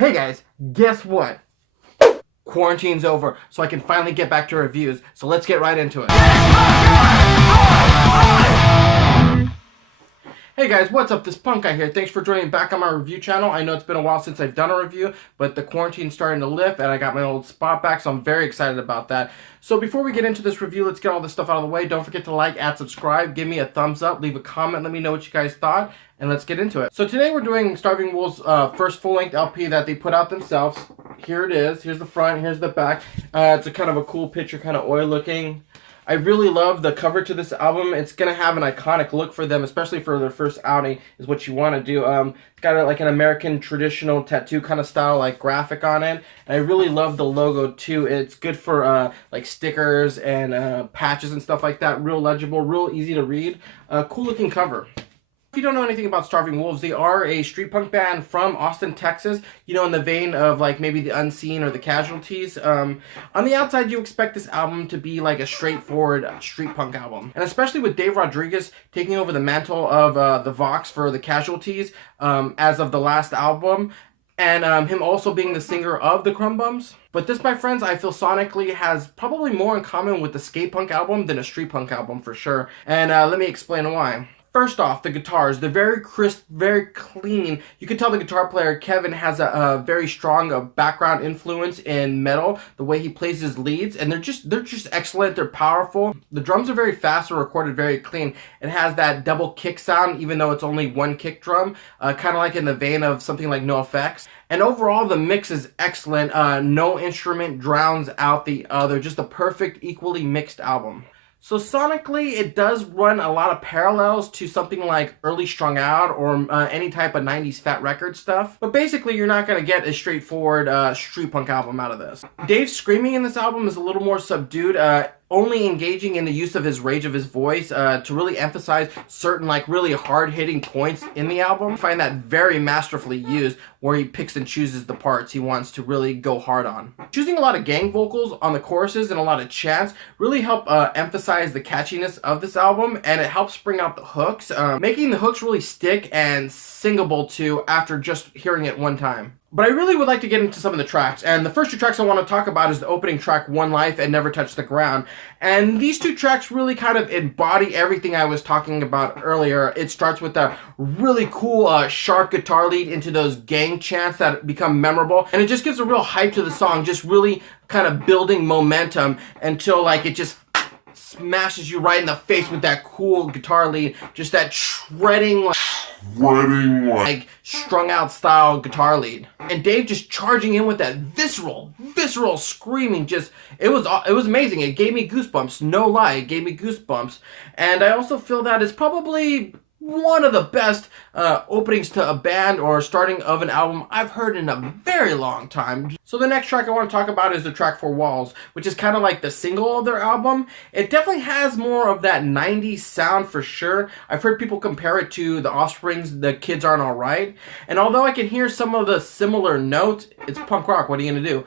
Hey guys, guess what? Quarantine's over, so I can finally get back to reviews. So let's get right into it. Hey guys, what's up? This Punk Guy here. Thanks for joining back on my review channel. I know it's been a while since I've done a review, but the quarantine's starting to lift and I got my old spot back, so I'm very excited about that. So before we get into this review, let's get all this stuff out of the way. Don't forget to like, add, subscribe, give me a thumbs up, leave a comment, let me know what you guys thought, and let's get into it. So today we're doing Starving Wolves' first full-length LP that they put out themselves. Here it is. Here's the front, here's the back. It's a kind of a cool picture, kind of oil-looking. I really love the cover to this album. It's going to have an iconic look for them, especially for their first outing, is what you want to do. It's got like an American traditional tattoo kind of style, like graphic on it. And I really love the logo too. It's good for like stickers and patches and stuff like that. Real legible, real easy to read. Cool looking cover. If you don't know anything about Starving Wolves, they are a street punk band from Austin, Texas. You know, in the vein of like maybe the Unseen or the Casualties. On the outside, you expect this album to be like a straightforward street punk album. And especially with Dave Rodriguez taking over the mantle of the Vox for the Casualties as of the last album. And him also being the singer of the Crumb Bums. But this, my friends, I feel sonically has probably more in common with the skate punk album than a street punk album for sure. And let me explain why. First off, the guitars, they're very crisp, very clean. You can tell the guitar player, Kevin, has a very strong background influence in metal, the way he plays his leads, and they're just excellent, they're powerful. The drums are very fast and recorded very clean. It has that double kick sound, even though it's only one kick drum, kind of like in the vein of something like NoFX. And overall, the mix is excellent. No instrument drowns out the other, just a perfect, equally mixed album. So sonically, it does run a lot of parallels to something like early Strung Out or any type of 90s Fat Wreck stuff. But basically, you're not going to get a straightforward street punk album out of this. Dave's screaming in this album is a little more subdued, only engaging in the use of his rage of his voice to really emphasize certain like really hard-hitting points in the album. I find that very masterfully used, where he picks and chooses the parts he wants to really go hard on. Choosing a lot of gang vocals on the choruses and a lot of chants really help emphasize the catchiness of this album, and it helps bring out the hooks, making the hooks really stick and singable to after just hearing it one time. But I really would like to get into some of the tracks, and the first two tracks I want to talk about is the opening track, One Life and Never Touch the Ground. And these two tracks really kind of embody everything I was talking about earlier. It starts with a really cool, sharp guitar lead into those gang chants that become memorable, and it just gives a real hype to the song, just really kind of building momentum until like it just smashes you right in the face with that cool guitar lead, just that shredding like strung out style guitar lead, and Dave just charging in with that visceral screaming. Just it was amazing. It gave me goosebumps, no lie, it gave me goosebumps. And I also feel that is probably one of the best openings to a band or starting of an album I've heard in a very long time. So the next track I want to talk about is the track For Walls, which is kind of like the single of their album. It definitely has more of that 90s sound for sure. I've heard people compare it to The Offspring's The Kids Aren't Alright. And although I can hear some of the similar notes, it's punk rock, what are you going to do?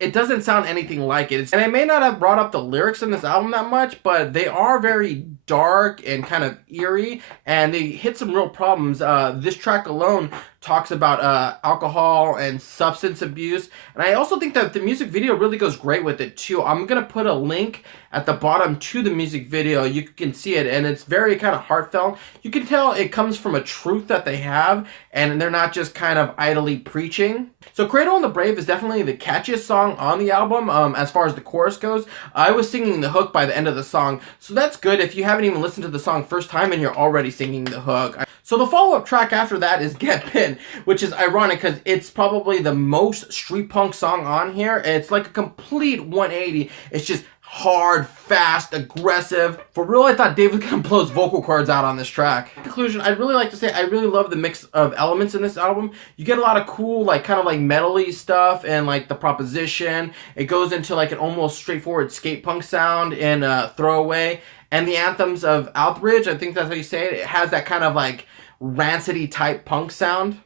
It doesn't sound anything like it. And I may not have brought up the lyrics in this album that much, but they are very dark and kind of eerie, and they hit some real problems. This track alone talks about alcohol and substance abuse, and I also think that the music video really goes great with it too. I'm gonna put a link at the bottom to the music video. You can see it, and it's very kind of heartfelt. You can tell it comes from a truth that they have, and they're not just kind of idly preaching. So Cradle and the Brave is definitely the catchiest song on the album as far as the chorus goes. I was singing the hook by the end of the song, so that's good if you haven't even listened to the song first time and you're already singing the hook. So the follow-up track after that is Get Pin, which is ironic because it's probably the most street punk song on here. It's like a complete 180. It's just hard, fast, aggressive. For real, I thought Dave was gonna blow his vocal cords out on this track. In conclusion, I'd really like to say I really love the mix of elements in this album. You get a lot of cool, like kind of like metal-y stuff, and like the Proposition. It goes into like an almost straightforward skate punk sound in Throwaway. And the anthems of Outrage, I think that's how you say it. It has that kind of like rancid-y type punk sound.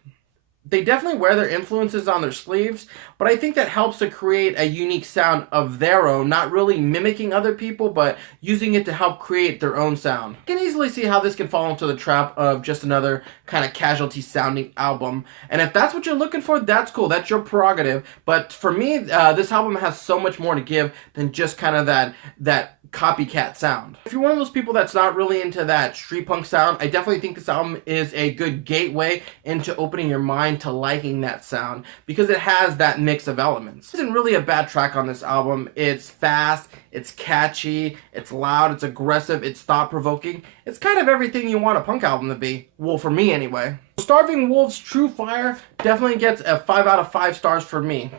They definitely wear their influences on their sleeves, but I think that helps to create a unique sound of their own, not really mimicking other people, but using it to help create their own sound. You can easily see how this can fall into the trap of just another kind of casualty sounding album. And if that's what you're looking for, that's cool. That's your prerogative. But for me, this album has so much more to give than just kind of that copycat sound. If you're one of those people that's not really into that street punk sound, I definitely think this album is a good gateway into opening your mind to liking that sound, because it has that mix of elements. There isn't really a bad track on this album. It's fast, it's catchy, it's loud, it's aggressive, it's thought-provoking. It's kind of everything you want a punk album to be. Well, for me anyway. Starving Wolves True Fire definitely gets a 5 out of 5 stars for me.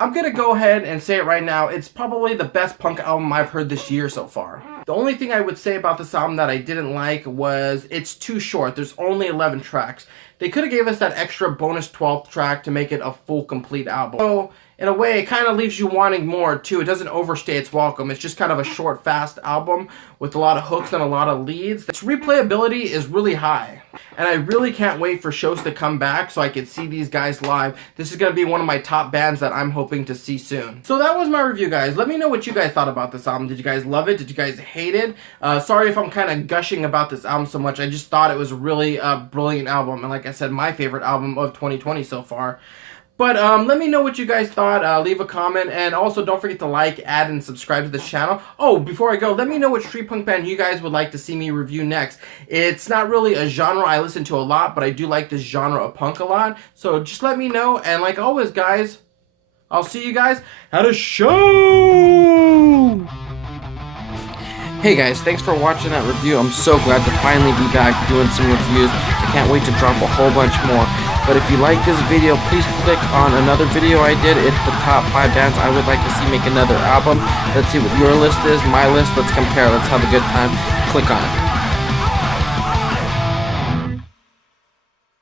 I'm gonna go ahead and say it right now, it's probably the best punk album I've heard this year so far. The only thing I would say about this album that I didn't like was it's too short. There's only 11 tracks. They could have gave us that extra bonus 12th track to make it a full, complete album. So, in a way, it kind of leaves you wanting more, too. It doesn't overstay its welcome. It's just kind of a short, fast album with a lot of hooks and a lot of leads. Its replayability is really high. And I really can't wait for shows to come back so I can see these guys live. This is going to be one of my top bands that I'm hoping to see soon. So that was my review, guys. Let me know what you guys thought about this album. Did you guys love it? Did you guys hate it? Sorry if I'm kind of gushing about this album so much. I just thought it was really a brilliant album. And like I said, my favorite album of 2020 so far. But let me know what you guys thought. Leave a comment, and also don't forget to like, add, and subscribe to this channel. Oh, before I go, let me know what street punk band you guys would like to see me review next. It's not really a genre I listen to a lot, but I do like this genre of punk a lot. So just let me know, and like always, guys, I'll see you guys at a show! Hey guys, thanks for watching that review. I'm so glad to finally be back doing some reviews. I can't wait to drop a whole bunch more. But if you like this video, please click on another video I did. It's the top 5 bands I would like to see make another album. Let's see what your list is, my list. Let's compare. Let's have a good time. Click on it.